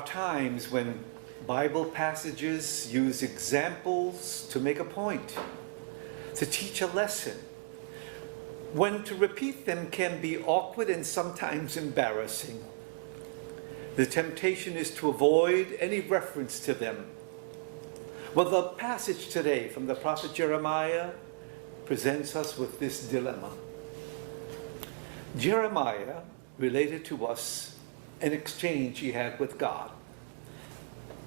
are times when Bible passages use examples to make a point, to teach a lesson, when to repeat them can be awkward and sometimes embarrassing. The temptation is to avoid any reference to them. Well, the passage today from the prophet Jeremiah presents us with this dilemma. Jeremiah related to us an exchange he had with God.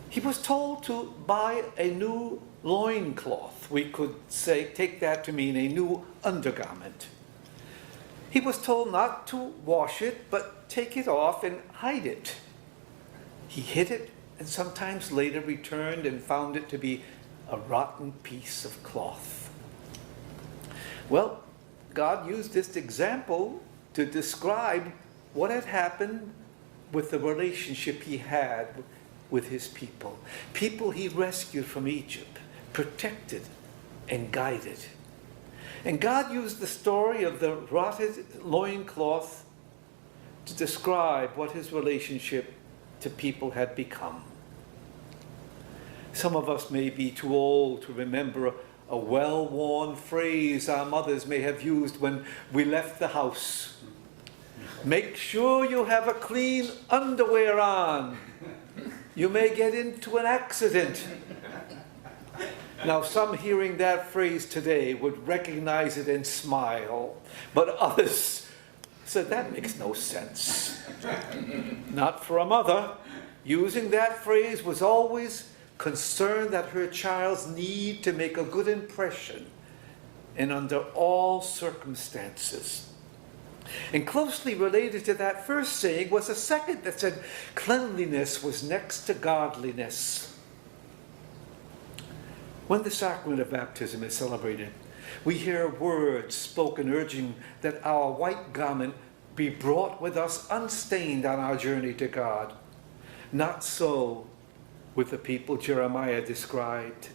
He was told to buy a new loincloth. We could say, take that to mean a new undergarment. He was told not to wash it, but take it off and hide it. He hid it and sometimes later returned and found it to be a rotten piece of cloth. Well, God used this example to describe what had happened with the relationship he had with his people. People he rescued from Egypt, protected and guided. And God used the story of the rotted loincloth to describe what his relationship to people had become. Some of us may be too old to remember a well-worn phrase our mothers may have used when we left the house. Make sure you have a clean underwear on. You may get into an accident. Now, some hearing that phrase today would recognize it and smile, but others said, that makes no sense. Not for a mother. Using that phrase was always concerned that her child's need to make a good impression and under all circumstances. And closely related to that first saying was a second that said cleanliness was next to godliness. When the sacrament of baptism is celebrated, we hear words spoken urging that our white garment be brought with us unstained on our journey to God. Not so with the people Jeremiah described.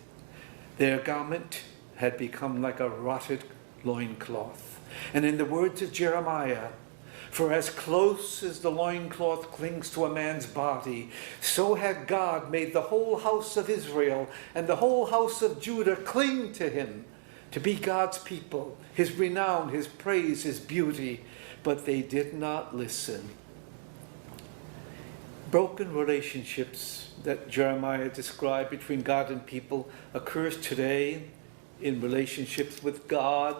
Their garment had become like a rotted loincloth. And in the words of Jeremiah, for as close as the loincloth clings to a man's body, so had God made the whole house of Israel and the whole house of Judah cling to him, to be God's people, his renown, his praise, his beauty. But they did not listen. Broken relationships that Jeremiah described between God and people occurs today in relationships with God,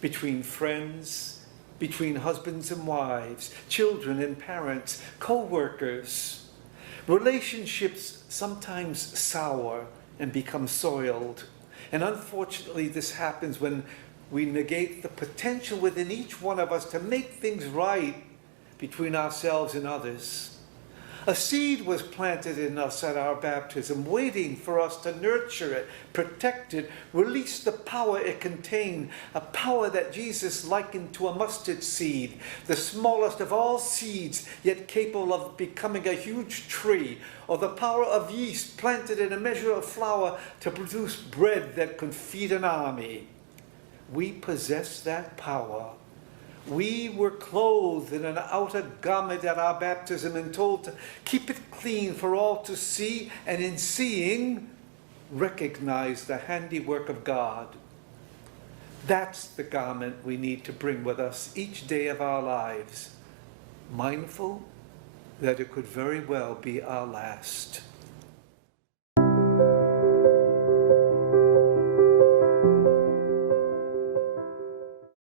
between friends, between husbands and wives, children and parents, co-workers. Relationships sometimes sour and become soiled. And unfortunately, this happens when we negate the potential within each one of us to make things right between ourselves and others. A seed was planted in us at our baptism, waiting for us to nurture it, protect it, release the power it contained, a power that Jesus likened to a mustard seed, the smallest of all seeds, yet capable of becoming a huge tree, or the power of yeast planted in a measure of flour to produce bread that could feed an army. We possess that power. We were clothed in an outer garment at our baptism and told to keep it clean for all to see, and in seeing, recognize the handiwork of God. That's the garment we need to bring with us each day of our lives, mindful that it could very well be our last.